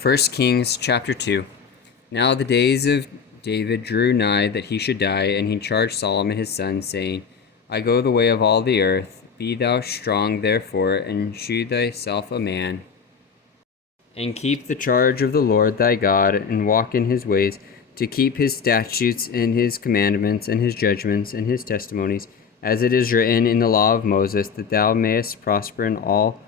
1 Kings chapter 2. Now the days of David drew nigh that he should die, and he charged Solomon his son, saying, I go the way of all the earth. Be thou strong therefore, and shew thyself a man, and keep the charge of the Lord thy God, and walk in his ways, to keep his statutes and his commandments and his judgments and his testimonies, as it is written in the law of Moses, that thou mayest prosper in all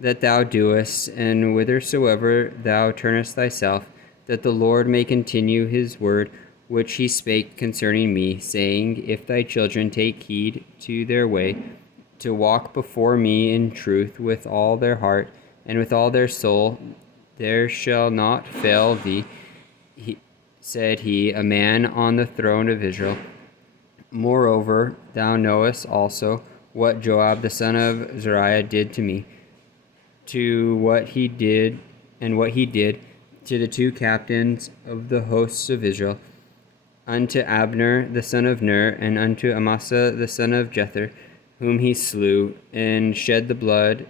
that thou doest, and whithersoever thou turnest thyself, that the Lord may continue his word which he spake concerning me, saying, If thy children take heed to their way, to walk before me in truth with all their heart and with all their soul, there shall not fail thee, said he, a man on the throne of Israel. Moreover, thou knowest also what Joab the son of Zeruiah did to me, to what he did to the two captains of the hosts of Israel, unto Abner the son of Ner, and unto Amasa the son of Jether, whom he slew, and shed the blood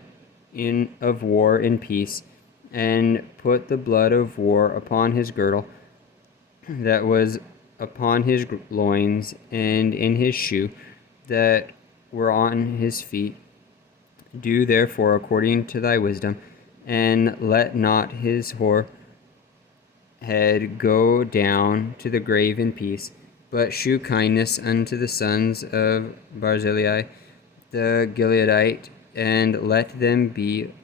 of war in peace, and put the blood of war upon his girdle that was upon his loins, and in his shoe that were on his feet. Do therefore according to thy wisdom, and let not his hoar head go down to the grave in peace, but shew kindness unto the sons of Barzillai the Gileadite, and let them be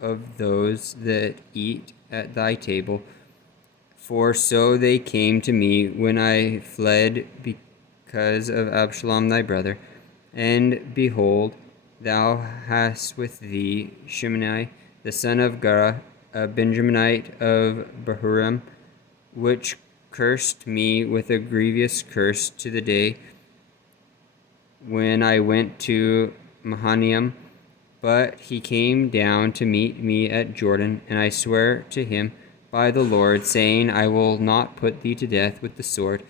of those that eat at thy table. For so they came to me when I fled because of Absalom thy brother. And behold, thou hast with thee Shimei, the son of Gera, a Benjaminite of Bahurim, which cursed me with a grievous curse to the day when I went to Mahanaim. But he came down to meet me at Jordan, and I swear to him by the Lord, saying, I will not put thee to death with the sword.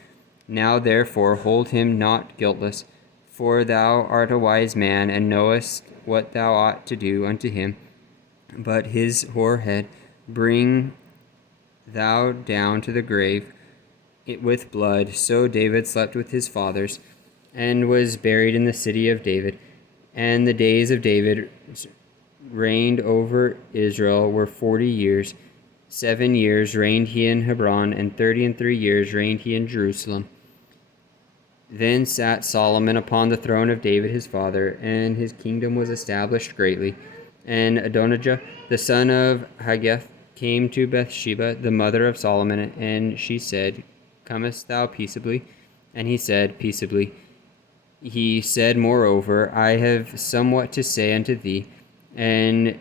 Now therefore hold him not guiltless, for thou art a wise man, and knowest what thou ought to do unto him. But his hoar head bring thou down to the grave with blood. So David slept with his fathers, and was buried in the city of David. And the days of David reigned over Israel were 40 years. 7 years reigned he in Hebron, and 33 years reigned he in Jerusalem. Then sat Solomon upon the throne of David his father, and his kingdom was established greatly. And Adonijah, the son of Haggith, came to Bathsheba, the mother of Solomon, and she said, Comest thou peaceably? And he said, Peaceably. He said, Moreover, I have somewhat to say unto thee. And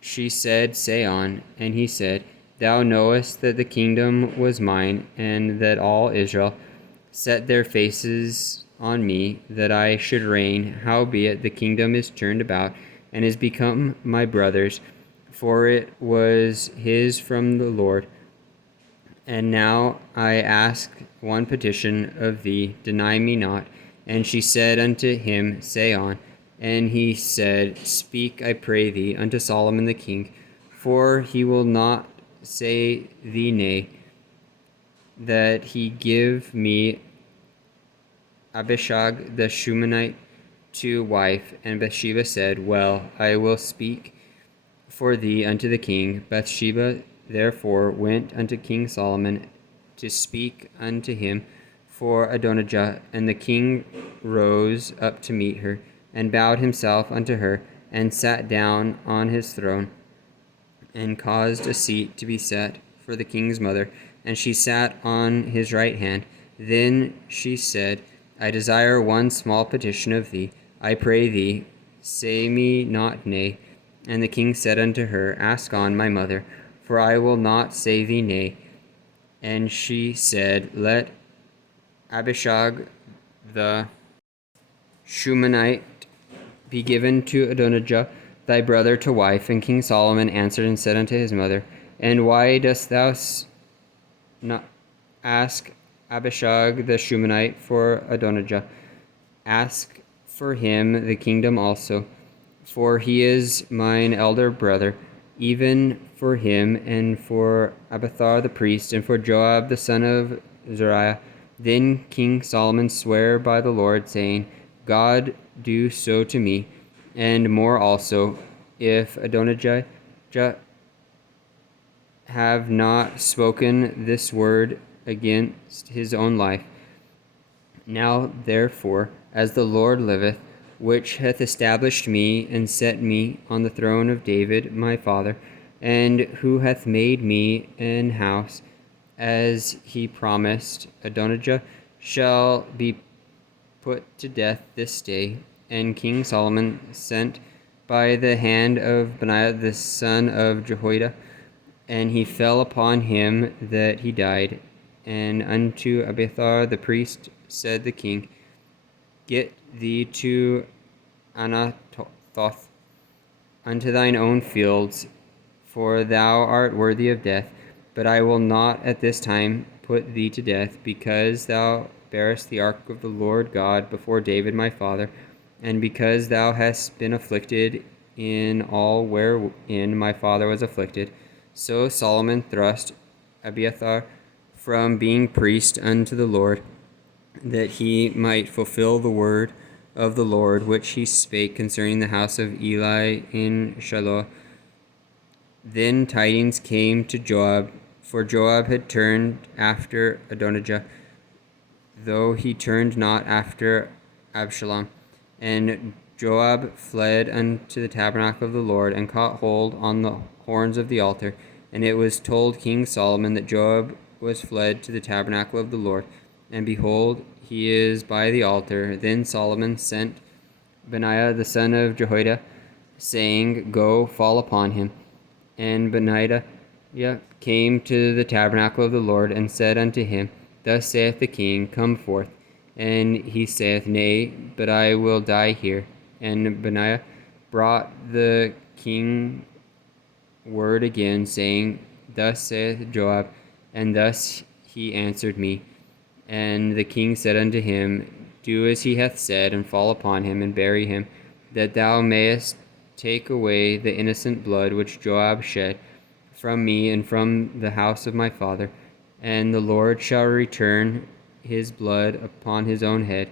she said, Say on. And he said, Thou knowest that the kingdom was mine, and that all Israel set their faces on me, that I should reign. Howbeit the kingdom is turned about, and is become my brother's, for it was his from the Lord. And now I ask one petition of thee, deny me not. And she said unto him, Say on. And he said, Speak, I pray thee, unto Solomon the king, for he will not say thee nay, that he give me Abishag the Shunammite to wife. And Bathsheba said, Well, I will speak for thee unto the king. Bathsheba therefore went unto King Solomon to speak unto him for Adonijah, and the king rose up to meet her, and bowed himself unto her, and sat down on his throne, and caused a seat to be set for the king's mother, and she sat on his right hand. Then she said, I desire one small petition of thee. I pray thee, say me not nay. And the king said unto her, Ask on, my mother, for I will not say thee nay. And she said, Let Abishag the Shunammite be given to Adonijah thy brother to wife. And King Solomon answered and said unto his mother, And why dost thou not ask Abishag the Shunammite for Adonijah? Ask for him the kingdom also, for he is mine elder brother. even for him and for Abiathar the priest and for Joab the son of Zeruiah. Then King Solomon sware by the Lord, saying, God do so to me, and more also, if Adonijah have not spoken this word against his own life. Now therefore, as the Lord liveth, which hath established me and set me on the throne of David my father, and who hath made me an house, as he promised, Adonijah shall be put to death this day. And King Solomon sent by the hand of Benaiah the son of Jehoiada, and he fell upon him that he died. And unto Abiathar the priest said the king, Get thee to Anathoth, unto thine own fields, for thou art worthy of death. But I will not at this time put thee to death, because thou bearest the ark of the Lord God before David my father, and because thou hast been afflicted in all wherein my father was afflicted. So Solomon thrust Abiathar from being priest unto the Lord, that he might fulfill the word of the Lord which he spake concerning the house of Eli in Shiloh. Then tidings came to Joab, for Joab had turned after Adonijah, though he turned not after Absalom. And Joab fled unto the tabernacle of the Lord, and caught hold on the horns of the altar. And it was told King Solomon that Joab was fled to the tabernacle of the Lord, and behold, he is by the altar. Then Solomon sent Benaiah the son of Jehoiada, saying, Go, fall upon him. And Benaiah came to the tabernacle of the Lord, and said unto him, Thus saith the king, Come forth. And he saith, Nay, but I will die here. And Benaiah brought the king word again, saying, Thus saith Joab, and thus he answered me. And the king said unto him, Do as he hath said, and fall upon him, and bury him, that thou mayest take away the innocent blood which Joab shed from me and from the house of my father. And the Lord shall return his blood upon his own head,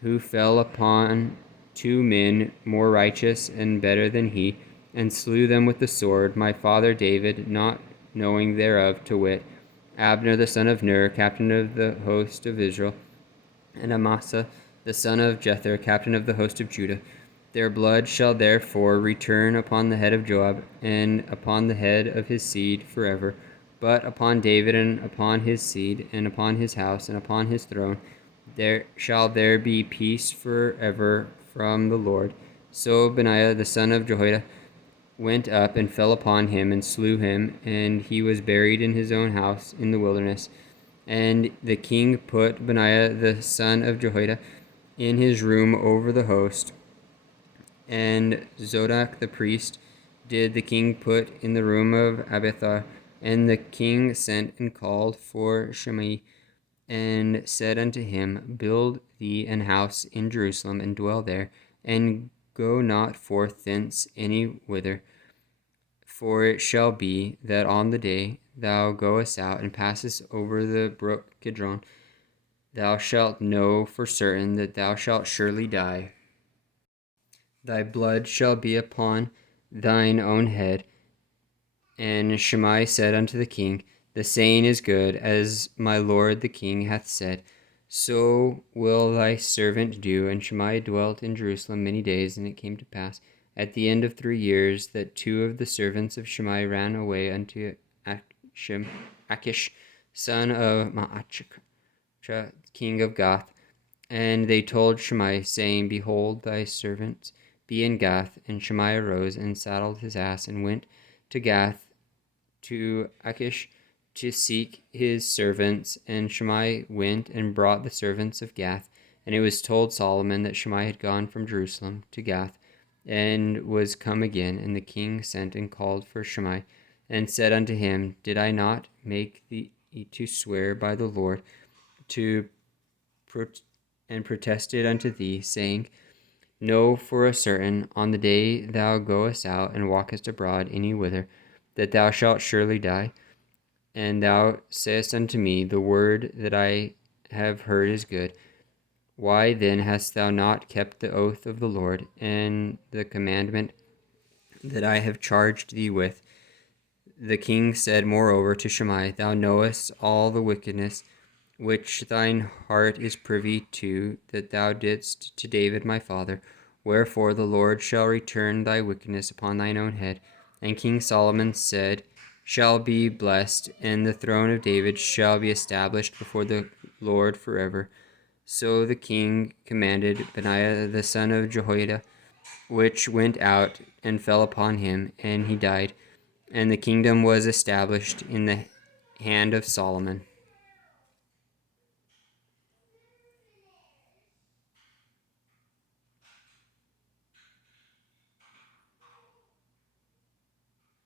who fell upon 2 men more righteous and better than he, and slew them with the sword, my father David, not knowing thereof, to wit, Abner the son of Ner, captain of the host of Israel, and Amasa the son of Jether, captain of the host of Judah. Their blood shall therefore return upon the head of Joab, and upon the head of his seed forever. But upon David, and upon his seed, and upon his house, and upon his throne, there shall be peace forever from the Lord. So Benaiah the son of Jehoiada went up and fell upon him and slew him, and he was buried in his own house in the wilderness. And the king put Benaiah the son of Jehoiada in his room over the host, and Zodok the priest did the king put in the room of Abiathar. And the king sent and called for Shimei, and said unto him, Build thee an house in Jerusalem, and dwell there, and go not forth thence any whither. For it shall be that on the day thou goest out and passest over the brook Kidron, thou shalt know for certain that thou shalt surely die. Thy blood shall be upon thine own head. And Shimei said unto the king, The saying is good, as my lord the king hath said. So will thy servant do. And Shimei dwelt in Jerusalem many days. And it came to pass, at the end of 3 years, that 2 of the servants of Shimei ran away unto Achish, son of Maachah, king of Gath. And they told Shimei, saying, Behold, thy servants be in Gath. And Shimei arose and saddled his ass, and went to Gath, to Achish, to seek his servants. And Shimei went and brought the servants of Gath. And it was told Solomon that Shimei had gone from Jerusalem to Gath, and was come again. And the king sent and called for Shimei, and said unto him, Did I not make thee to swear by the Lord, and protested unto thee, saying, Know for a certain, on the day thou goest out and walkest abroad any whither, that thou shalt surely die? And thou sayest unto me, the word that I have heard is good. Why then hast thou not kept the oath of the Lord, and the commandment that I have charged thee with? The king said moreover to Shimei, Thou knowest all the wickedness which thine heart is privy to, that thou didst to David my father. Wherefore the Lord shall return thy wickedness upon thine own head. And King Solomon said, shall be blessed, and the throne of David shall be established before the Lord forever. So the king commanded Benaiah the son of Jehoiada, which went out and fell upon him, and he died. And the kingdom was established in the hand of Solomon.